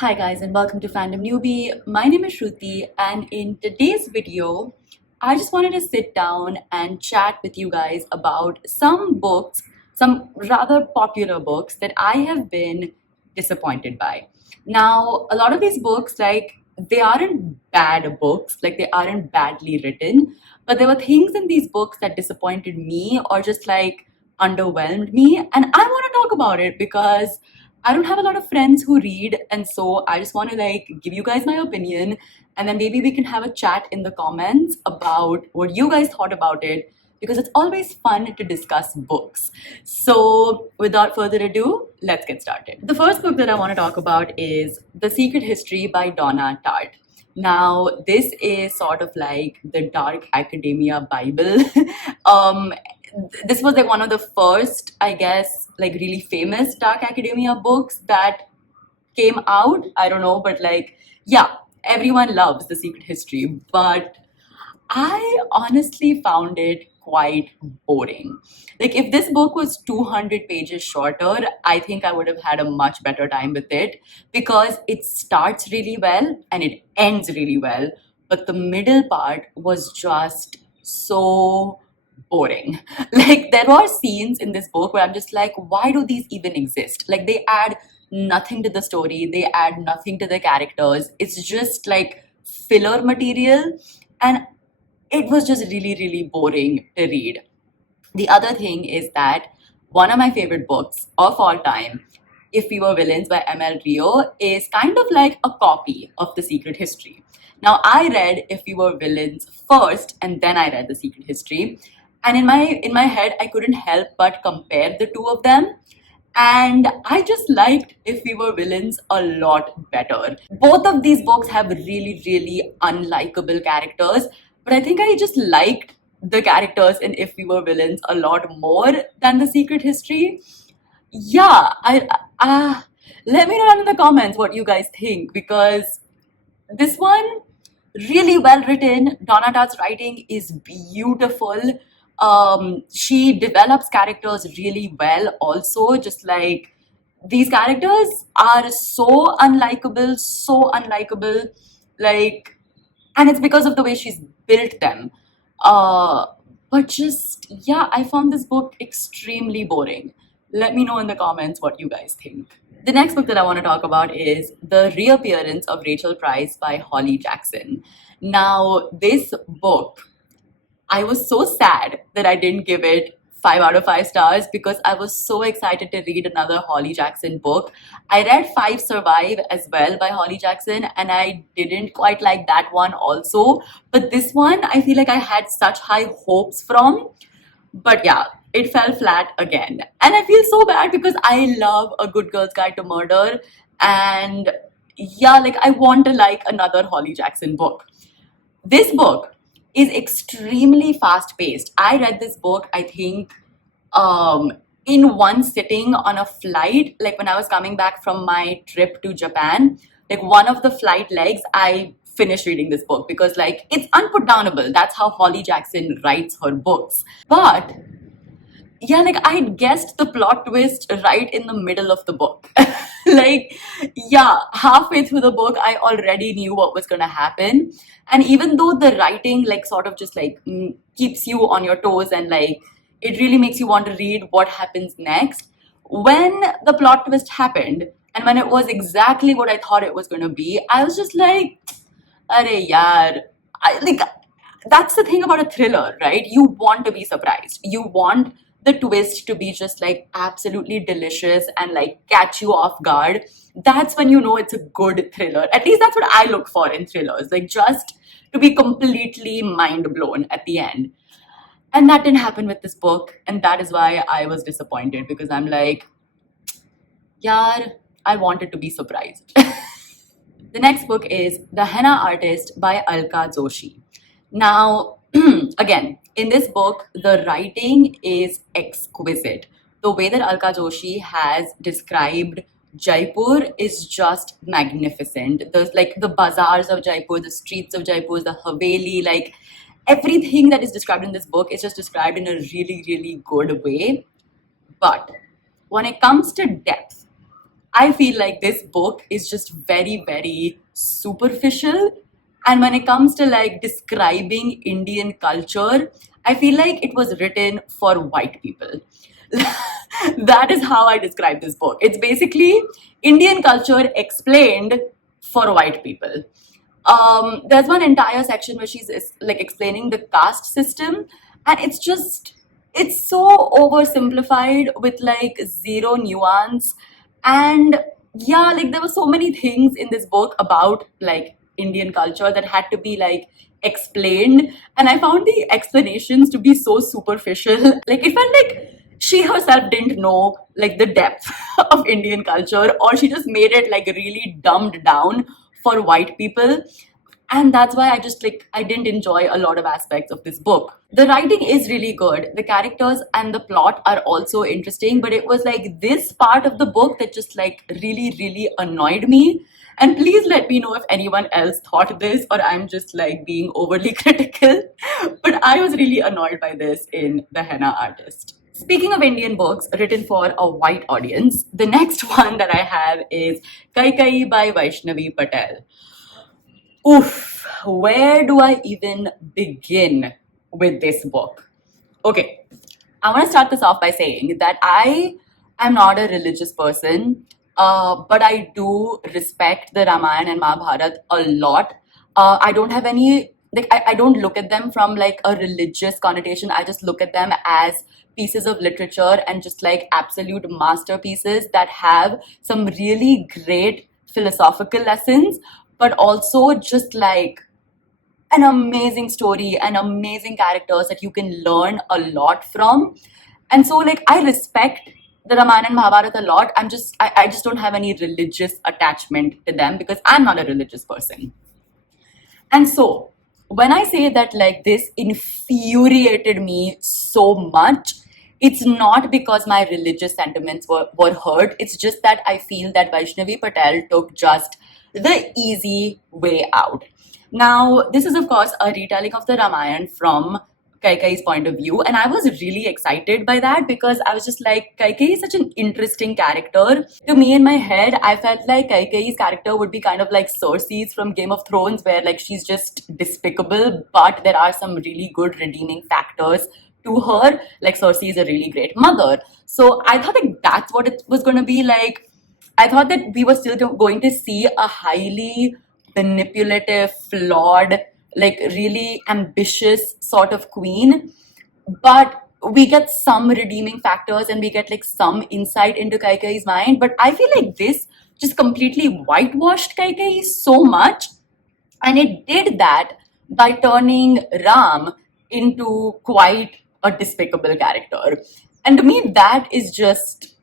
Hi guys and welcome to Fandom Newbie. My name is Shruti and in today's video, I just wanted to sit down and chat with you guys about some books, some rather popular books that I have been disappointed by. Now, a lot of these books, they aren't bad books, like they aren't badly written, but there were things in these books that disappointed me or just underwhelmed me. And I want to talk about it because I don't have a lot of friends who read, and so I just want to give you guys my opinion, and then maybe we can have a chat in the comments about what you guys thought about it because it's always fun to discuss books. So, without further ado, let's get started. The first book that I want to talk about is The Secret History by Donna Tartt. Now, this is sort of like the dark academia Bible. um, this was like one of the first, I guess, like really famous dark academia books that came out. I don't know, but yeah, everyone loves The Secret History, but I honestly found it quite boring. Like, if this book was 200 pages shorter, I think I would have had a much better time with it because it starts really well and it ends really well. But the middle part was just so boring. Like, there are scenes in this book where I'm just like, why do these even exist? Like, they add nothing to the story, they add nothing to the characters. It's just like filler material. And it was just really, really boring to read. The other thing is that one of my favorite books of all time, If We Were Villains by ML Rio, is kind of like a copy of The Secret History. Now, I read If We Were Villains first, and then I read The Secret History. And in my head, I couldn't help but compare the two of them. And I just liked If We Were Villains a lot better. Both of these books have really, really unlikable characters, but I think I just liked the characters in If We Were Villains a lot more than The Secret History. Yeah, let me know down in the comments what you guys think because this one really well written. Donna Tartt's writing is beautiful. She develops characters really well also, just like these characters are so unlikable, like, and it's because of the way she's built them. uh but just, yeah, I found this book extremely boring. Let me know in the comments what you guys think. The next book that I want to talk about is The Reappearance of Rachel Price by Holly Jackson. Now, this book, I was so sad that I didn't give it 5 out of 5 stars because I was so excited to read another Holly Jackson book. I read Five Survive as well by Holly Jackson, and I didn't quite like that one also. But this one, I feel like I had such high hopes from. But yeah, it fell flat again. And I feel so bad because I love A Good Girl's Guide to Murder. And yeah, like I want to like another Holly Jackson book. This book is extremely fast paced. I read this book, I think, um, in one sitting on a flight. Like when I was coming back from my trip to Japan, like one of the flight legs, I finished reading this book because like it's unputdownable. That's how Holly Jackson writes her books. But yeah, like I guessed the plot twist right in the middle of the book. Like, yeah, halfway through the book, I already knew what was gonna happen. And even though the writing, like, sort of just keeps you on your toes and like it really makes you want to read what happens next, when the plot twist happened and when it was exactly what I thought it was gonna be, I was just like, Arey yaar. Like, that's the thing about a thriller, right? You want to be surprised. You want the twist to be just like absolutely delicious and like catch you off guard. That's when you know it's a good thriller. At least that's what I look for in thrillers, like just to be completely mind blown at the end. And that didn't happen with this book. And that is why I was disappointed because I'm like, yaar, I wanted to be surprised. The next book is The Henna Artist by Alka Joshi. Now, again, in this book, the writing is exquisite. The way that Alka Joshi has described Jaipur is just magnificent. There's like the bazaars of Jaipur, the streets of Jaipur, the Haveli, like everything that is described in this book is just described in a really, really good way. But when it comes to depth, I feel like this book is just very, very superficial. And when it comes to like describing Indian culture, I feel like it was written for white people. That is how I describe this book. It's basically Indian culture explained for white people. There's one entire section where like explaining the caste system, and it's so oversimplified with like zero nuance. And yeah, like there were so many things in this book about like Indian culture that had to be like explained, and I found the explanations to be so superficial. Like it felt like she herself didn't know like the depth of Indian culture, or she just made it like really dumbed down for white people. And that's why I just like I didn't enjoy a lot of aspects of this book. The writing is really good, the characters and the plot are also interesting, but it was like this part of the book that just like really annoyed me. And please let me know if anyone else thought this or I'm just like being overly critical. But I was really annoyed by this in The Henna Artist. Speaking of Indian books written for a white audience, the next one that I have is Kaikai by Vaishnavi Patel. Oof, where do I even begin with this book? Okay, I want to start this off by saying that I am not a religious person, but I do respect the Ramayana and Mahabharata a lot. I don't have any, like, I don't look at them from like a religious connotation. I just look at them as pieces of literature and just like absolute masterpieces that have some really great philosophical lessons, but also just like an amazing story and amazing characters that you can learn a lot from. And so like I respect the Ramayana and Mahabharata a lot. I just don't have any religious attachment to them because I'm not a religious person. And so when I say that like this infuriated me so much, it's not because my religious sentiments were hurt. It's just that I feel that Vaishnavi Patel took just the easy way out. Now, this is of course a retelling of the Ramayana from Kaikai's point of view, and I was really excited by that because I was just like, Kaikai is such an interesting character. To me, in my head, I felt like Kaikai's character would be kind of like Cersei's from Game of Thrones, where like she's just despicable, but there are some really good redeeming factors to her. Like Cersei is a really great mother. So I thought like that's what it was going to be like. I thought that we were still going to see a highly manipulative, flawed, like really ambitious sort of queen. But we get some redeeming factors and we get like some insight into Kaikai's mind. But I feel like this just completely whitewashed Kaikai so much. And it did that by turning Ram into quite a despicable character. And to me, that is just,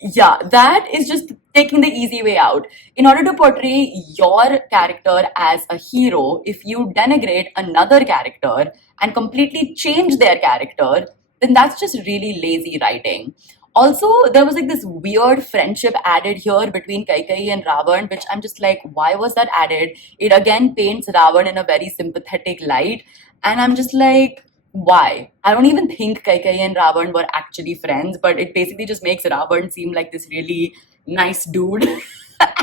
yeah, that is just taking the easy way out. In order to portray your character as a hero, if you denigrate another character and completely change their character, then that's just really lazy writing. Also, there was like this weird friendship added here between Kaikai and Ravan, which I'm just like, why was that added? It again paints Ravan in a very sympathetic light. And I'm just like, why? I don't even think Kaikai and Ravan were actually friends, but it basically just makes Ravan seem like this really nice dude.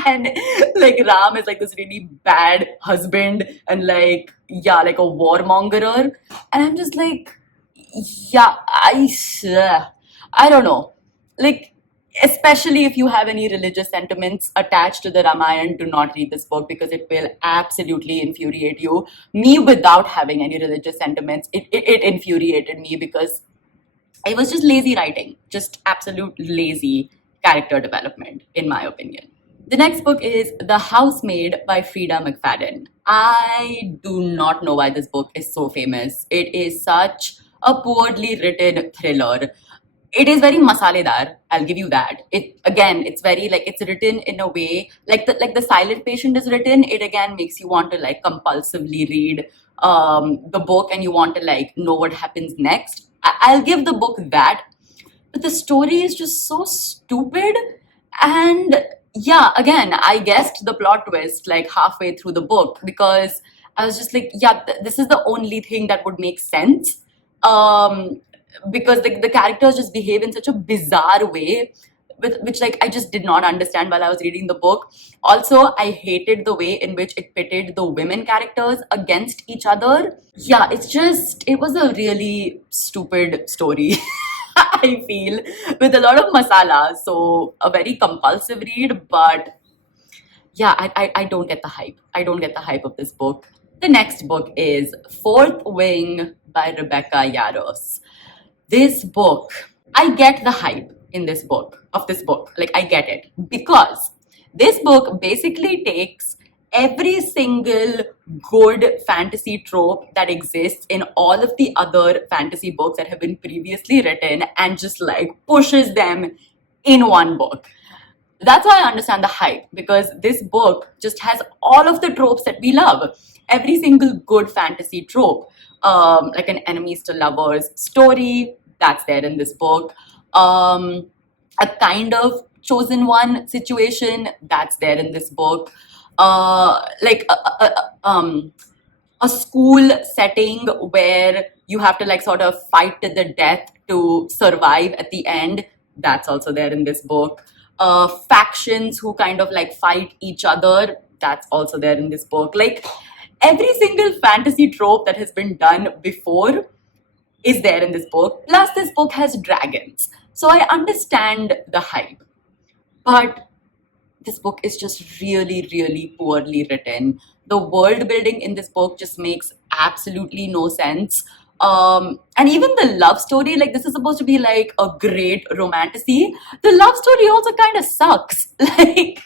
And like Ram is like this really bad husband and like, yeah, like a warmongerer. And I'm just like, yeah, I don't know. Like, especially if you have any religious sentiments attached to the Ramayana, do not read this book because it will absolutely infuriate you. Me, without having any religious sentiments, it infuriated me because it was just lazy writing, just absolute lazy character development, in my opinion. The next book is The Housemaid by Frida McFadden. I do not know why this book is so famous. It is such a poorly written thriller. It is very masaledar, I'll give you that. It again, it's very like it's written in a way like the Silent Patient is written. It again makes you want to like compulsively read the book and you want to like know what happens next. I'll give the book that, but the story is just so stupid. And yeah, again, I guessed the plot twist like halfway through the book because I was just like, yeah, this is the only thing that would make sense. Um, because the characters just behave in such a bizarre way which like I just did not understand while I was reading the book. Also, I hated the way in which it pitted the women characters against each other. Yeah, it was a really stupid story. I feel, with a lot of masala, so a very compulsive read, but yeah, I don't get the hype. I don't get the hype of this book. The next book is Fourth Wing by Rebecca Yarros. This book, I get the hype in this book. Like, I get it. Because this book basically takes every single good fantasy trope that exists in all of the other fantasy books that have been previously written and just like pushes them in one book. That's why I understand the hype, because this book just has all of the tropes that we love. Every single good fantasy trope, like an enemies to lovers story, that's there in this book. A kind of chosen one situation, that's there in this book. Like a school setting where you have to like sort of fight to the death to survive at the end, that's also there in this book. Factions who kind of like fight each other, that's also there in this book. Like, every single fantasy trope that has been done before is there in this book. Plus, this book has dragons. So I understand the hype. But this book is just really, really poorly written. The world building in this book just makes absolutely no sense. And even the love story, like, this is supposed to be like a great romantasy. The love story also kind of sucks. Like,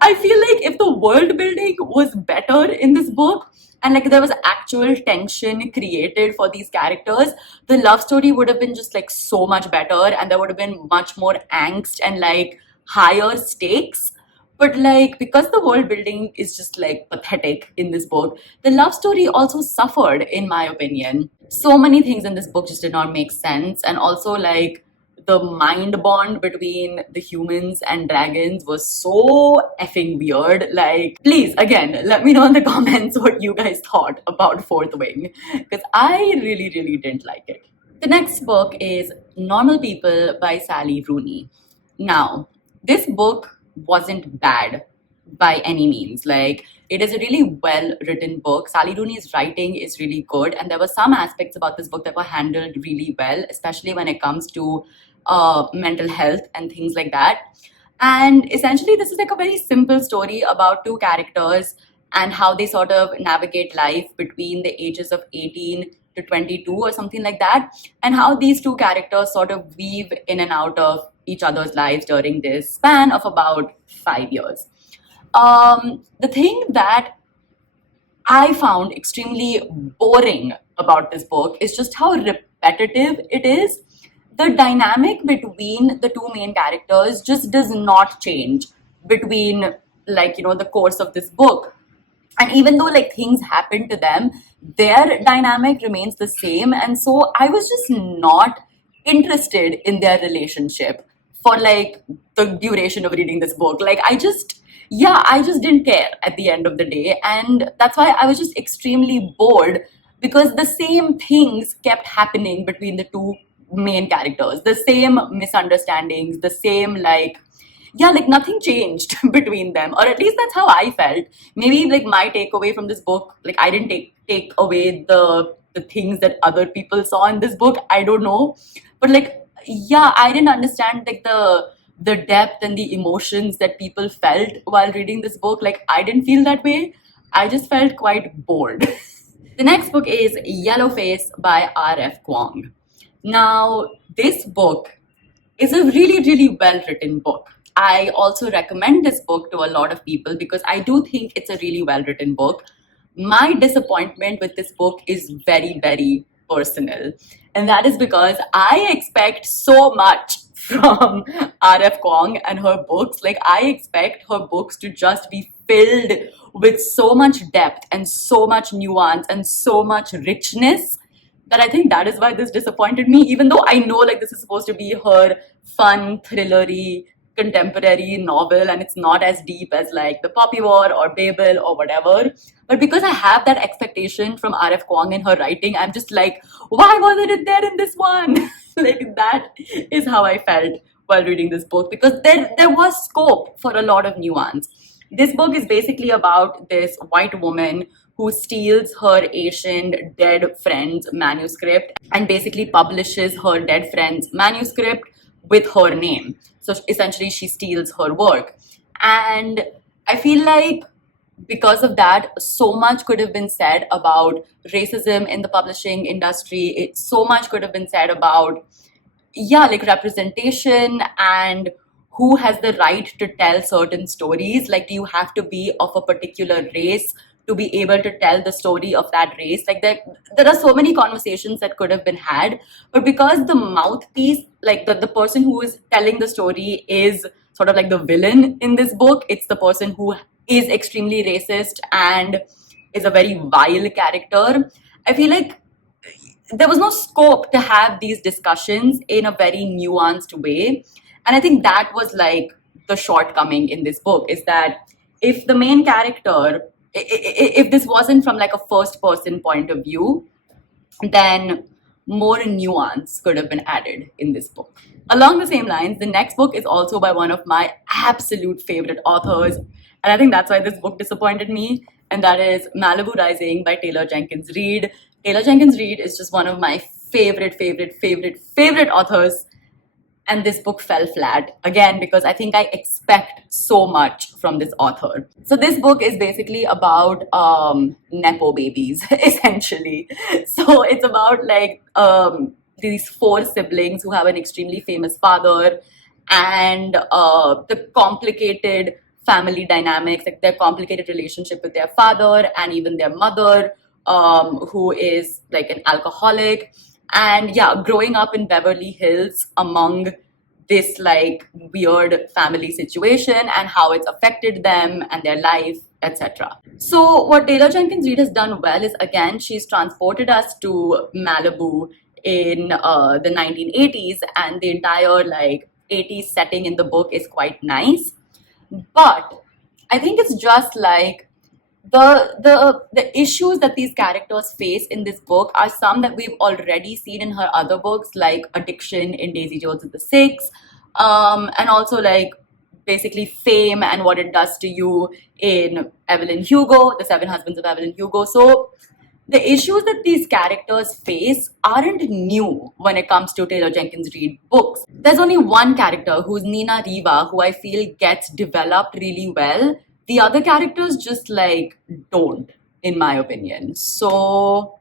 I feel like if the world building was better in this book and like there was actual tension created for these characters, the love story would have been just like so much better and there would have been much more angst and like higher stakes. But like, because the world building is just like pathetic in this book, the love story also suffered, in my opinion. So many things in this book just did not make sense. And also, like, the mind bond between the humans and dragons was so effing weird. Like, please, again, let me know in the comments what you guys thought about Fourth Wing, because I really, really didn't like it. The next book is Normal People by Sally Rooney. Now, this book wasn't bad by any means. Like, it is a really well written book. Sally Rooney's writing is really good, and there were some aspects about this book that were handled really well, especially when it comes to mental health and things like that. And essentially, this is like a very simple story about two characters and how they sort of navigate life between the ages of 18 to 22 or something like that, and how these two characters sort of weave in and out of each other's lives during this span of about 5 years. The thing that I found extremely boring about this book is just how repetitive it is. The dynamic between the two main characters just does not change between, like, the course of this book. And even though like things happen to them, their dynamic remains the same. And so I was just not interested in their relationship for like the duration of reading this book. Like, I just didn't care at the end of the day. And that's why I was just extremely bored, because the same things kept happening between the two main characters, the same misunderstandings, the same like, yeah, like nothing changed between them, or at least that's how I felt. Maybe like my takeaway from this book, like I didn't take away the things that other people saw in this book. I don't know, but like, yeah, I didn't understand like the depth and the emotions that people felt while reading this book. Like, I didn't feel that way. I just felt quite bored. The next book is Yellowface by R.F. Kuang. Now, this book is a really, really well written book. I also recommend this book to a lot of people because I do think it's a really well written book. My disappointment with this book is very, very personal. And that is because I expect so much from R.F. Kuang and her books. Like, I expect her books to just be filled with so much depth and so much nuance and so much richness, that I think that is why this disappointed me, even though I know like this is supposed to be her fun, thrillery, contemporary novel and it's not as deep as like The Poppy War or Babel or whatever. But because I have that expectation from R.F. Kuang in her writing, I'm just like, why wasn't it there in this one? Like, that is how I felt while reading this book because there was scope for a lot of nuance. This book is basically about this white woman who steals her Asian dead friend's manuscript and basically publishes her dead friend's manuscript with her name. So essentially, she steals her work. And I feel like because of that, so much could have been said about racism in the publishing industry. So much could have been said about, yeah, like representation and who has the right to tell certain stories. Like, do you have to be of a particular race to be able to tell the story of that race? Like, there are so many conversations that could have been had, but because the mouthpiece, like the person who is telling the story is sort of like the villain in this book, it's the person who is extremely racist and is a very vile character. I feel like there was no scope to have these discussions in a very nuanced way. And I think that was like the shortcoming in this book, is that if the main character, if this wasn't from like a first person point of view, then more nuance could have been added in this book. Along the same lines, the next book is also by one of my absolute favorite authors. And I think that's why this book disappointed me. And that is Malibu Rising by Taylor Jenkins Reid. Taylor Jenkins Reid is just one of my favorite authors. And this book fell flat again because I think I expect so much from this author. So this book is basically about nepo babies, essentially. So it's about like these 4 siblings who have an extremely famous father, and the complicated family dynamics, like their complicated relationship with their father and even their mother, who is like an alcoholic. And yeah, growing up in Beverly Hills among this like weird family situation and how it's affected them and their life, etc. So what Taylor Jenkins Reid has done well is, again, she's transported us to Malibu in the 1980s, and the entire like 80s setting in the book is quite nice. But I think it's just like the issues that these characters face in this book are some that we've already seen in her other books, like addiction in Daisy Jones and the Six, and also like basically fame and what it does to you in Evelyn Hugo, The Seven Husbands of Evelyn Hugo. So the issues that these characters face aren't new when it comes to Taylor Jenkins Reid books. There's only one character, who's Nina Riva, who I feel gets developed really well. The other characters just like don't, in my opinion. So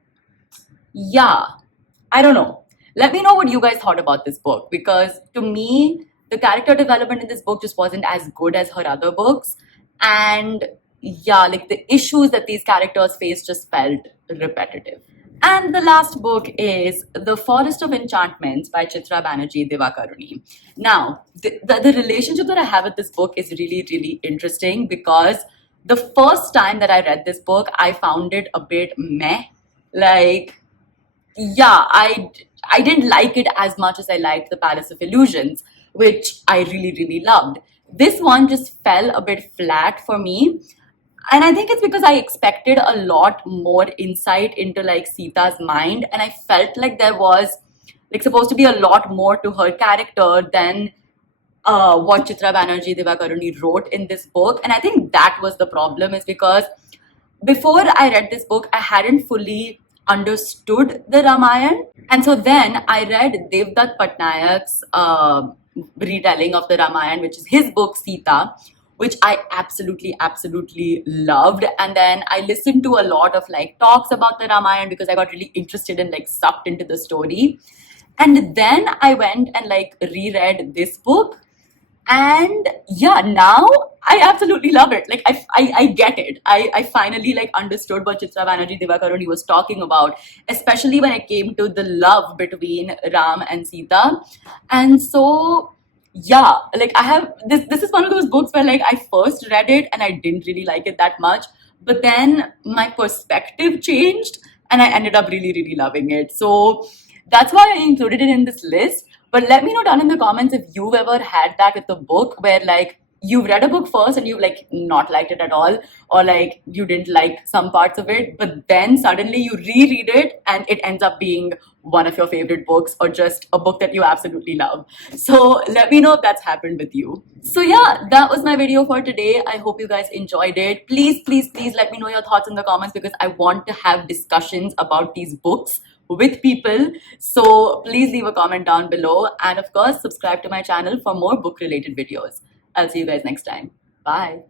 yeah, I don't know. Let me know what you guys thought about this book, because to me, the character development in this book just wasn't as good as her other books. And yeah, like the issues that these characters face just felt repetitive. And the last book is The Forest of Enchantments by Chitra Banerjee Divakaruni. Now, the relationship that I have with this book is really, really interesting, because the first time that I read this book, I found it a bit meh. Like, yeah, I didn't like it as much as I liked The Palace of Illusions, which I really, really loved. This one just fell a bit flat for me. And I think it's because I expected a lot more insight into like Sita's mind, and I felt like there was like supposed to be a lot more to her character than what Chitra Banerjee Divakaruni wrote in this book. And I think that was the problem, is because before I read this book, I hadn't fully understood the Ramayana. And so then I read Devdutt Patnaik's retelling of the Ramayana, which is his book Sita, which I absolutely loved. And then I listened to a lot of like talks about the Ramayana because I got really interested and like sucked into the story. And then I went and like reread this book. And yeah, now I absolutely love it. Like I get it. I finally like understood what Chitra Banerjee Divakaruni was talking about, especially when it came to the love between Ram and Sita. And so yeah, like I have this is one of those books where like I first read it and I didn't really like it that much, but then my perspective changed and I ended up really loving it. So that's why I included it in this list. But let me know down in the comments if you've ever had that with a book where like you've read a book first and you've like not liked it at all, or like you didn't like some parts of it, but then suddenly you reread it and it ends up being one of your favorite books, or just a book that you absolutely love. So let me know if that's happened with you. So yeah, that was my video for today. I hope you guys enjoyed it. Please, please, please let me know your thoughts in the comments, because I want to have discussions about these books with people. So please leave a comment down below, and of course subscribe to my channel for more book related videos. I'll see you guys next time. Bye.